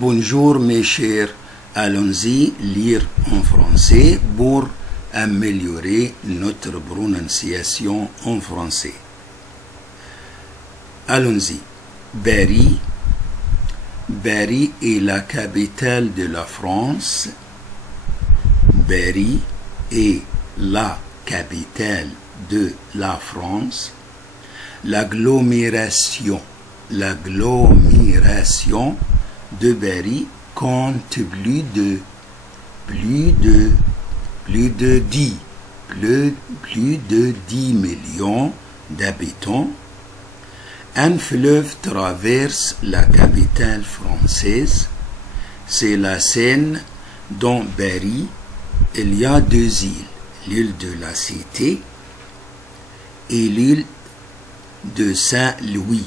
Bonjour mes chers, allons-y lire en français pour améliorer notre prononciation en français. Allons-y. Paris. Paris est la capitale de la France. Paris est la capitale de la France. L'agglomération de Paris compte plus de 10 millions d'habitants. Un fleuve traverse la capitale française. C'est la Seine. Dans Paris, il y a deux îles, l'île de la Cité et l'île de Saint-Louis.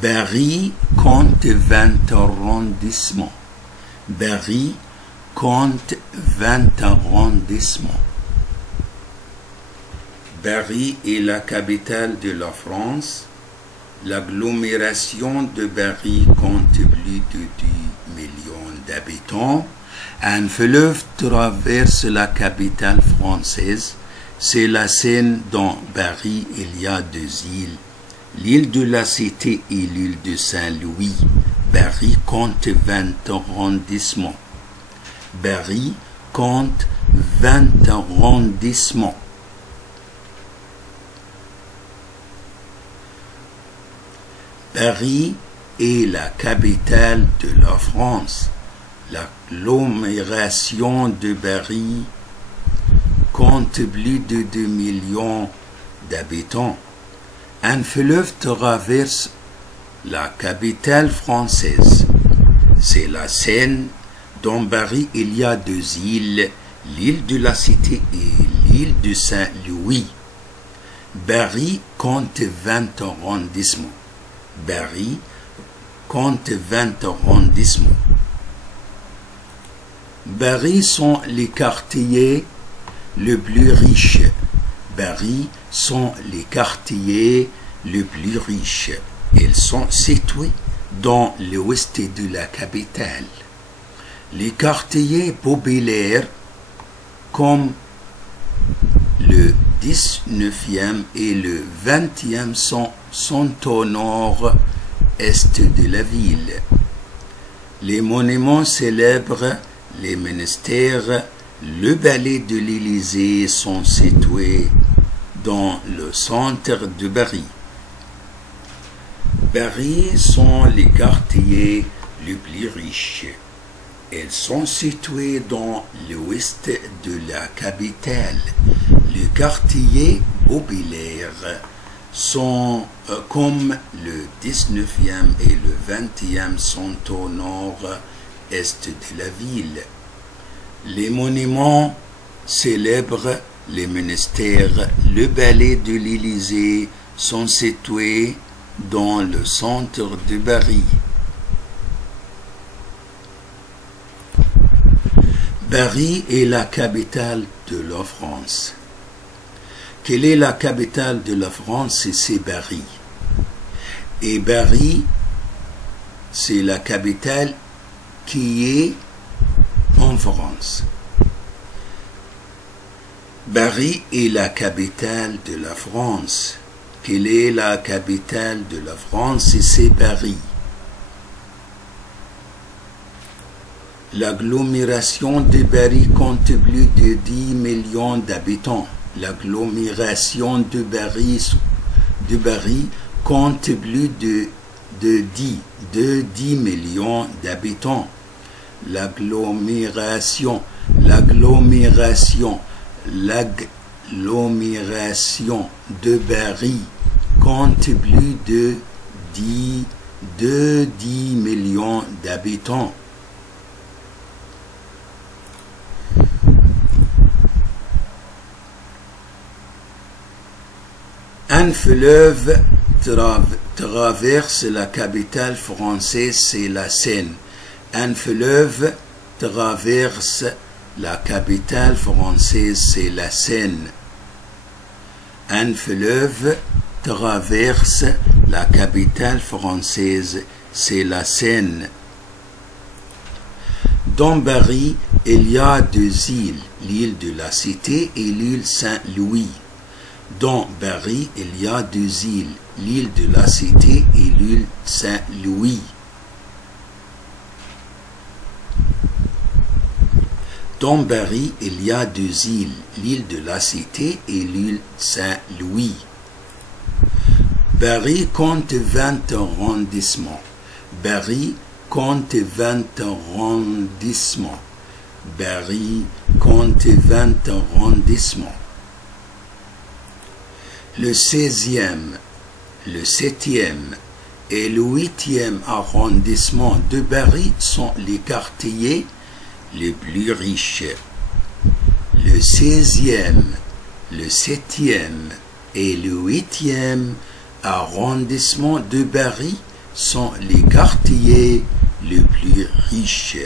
Paris compte 20 arrondissements. Paris compte 20 arrondissements. Paris est la capitale de la France. L'agglomération de Paris compte plus de 10 millions d'habitants. Un fleuve traverse la capitale française. C'est la Seine. Dans Paris, il y a deux îles, l'île de la Cité et l'île de Saint-Louis. Paris compte 20 arrondissements. Paris compte 20 arrondissements. Paris est la capitale de la France. L'agglomération de Paris compte plus de 2 millions d'habitants. Un fleuve traverse la capitale française. C'est la Seine. Dans Paris, il y a deux îles, l'île de la Cité et l'île de Saint-Louis. Paris compte 20 arrondissements. Paris compte 20 arrondissements. Paris sont les quartiers les plus riches. Paris sont les quartiers les plus riches. Ils sont situés dans l'ouest de la capitale. Les quartiers populaires comme le 19e et le 20e sont au nord-est de la ville. Les monuments célèbres, les ministères, le palais de l'Élysée sont situés dans le centre de Paris. Paris sont les quartiers les plus riches. Ils sont situés dans l'ouest de la capitale. Les quartiers populaires sont comme le 19e et le 20e sont au nord-est de la ville. Les monuments célèbres, les ministères, le palais de l'Élysée sont situés dans le centre de Paris. Paris est la capitale de la France. Quelle est la capitale de la France? C'est Paris. Et Paris, c'est la capitale qui est en France. Paris est la capitale de la France. Quelle est la capitale de la France? C'est Paris. L'agglomération de Paris compte plus de 10 millions d'habitants. L'agglomération de Paris compte plus de 10 millions d'habitants. L'agglomération de Paris compte plus de 10 millions d'habitants. Un fleuve traverse la capitale française, c'est la Seine. Un fleuve traverse la capitale française, c'est la Seine. Un fleuve traverse la capitale française, c'est la Seine. Dans Paris, il y a deux îles, l'île de la Cité et l'île Saint-Louis. Dans Paris, il y a deux îles, l'île de la Cité et l'île Saint-Louis. Dans Paris, il y a deux îles, l'île de la Cité et l'île Saint-Louis. Paris compte 20 arrondissements. Paris compte 20 arrondissements. Paris compte 20 arrondissements. Le 16e, le 7e et le 8e arrondissement de Paris sont les quartiers les plus riches. Le 16e, le 7e et le 8e arrondissement de Paris sont les quartiers les plus riches.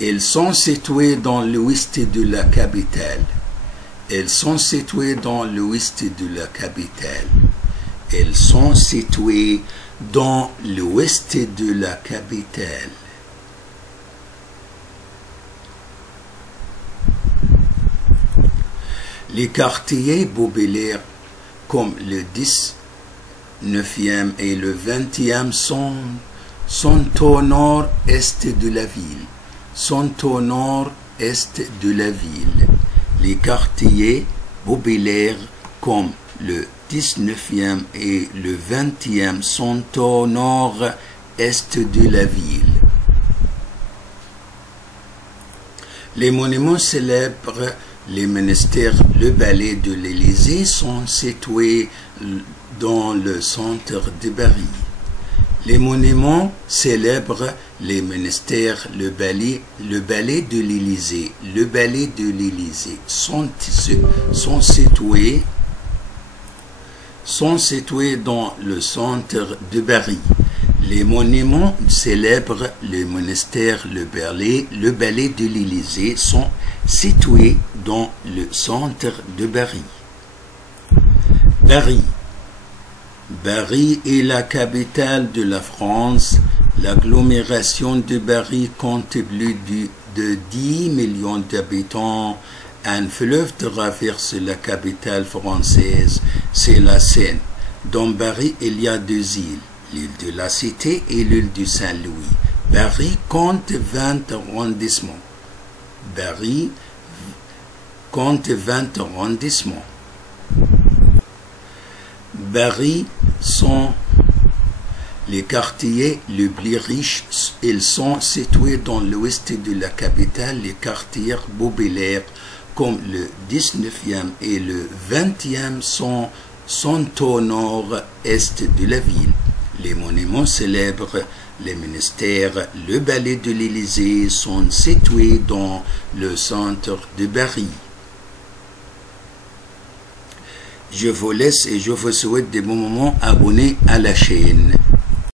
Ils sont situés dans l'ouest de la capitale. Ils sont situés dans l'ouest de la capitale. Ils sont situés dans l'ouest de la capitale. Les quartiers populaires comme le 19e et le 20e sont au nord-est de la ville. Sont au nord-est de la ville. Les quartiers populaires comme le 19e et le 20e sont au nord-est de la ville. Les monuments célèbres, les monastères, le palais de l'Élysée sont situés dans le centre de Paris. Les monuments célèbres, les monastères, le palais de l'Élysée, sont situés dans le centre de Paris. Les monuments célèbres, les monastères, le palais de l'Élysée sont situés dans le centre de Paris. Paris est la capitale de la France. L'agglomération de Paris compte plus de 10 millions d'habitants. Un fleuve traverse la capitale française, c'est la Seine. Dans Paris, il y a deux îles, l'île de la Cité et l'île du Saint-Louis. Paris compte 20 arrondissements. Paris compte 20 arrondissements. Paris sont les quartiers les plus riches. Ils sont situés dans l'ouest de la capitale. Les quartiers populaires comme le 19e et le 20e sont au nord-est de la ville. Les monuments célèbres, les monastères, le palais de l'Élysée sont situés dans le centre de Paris. Je vous laisse et je vous souhaite des bons moments. Abonnez à la chaîne.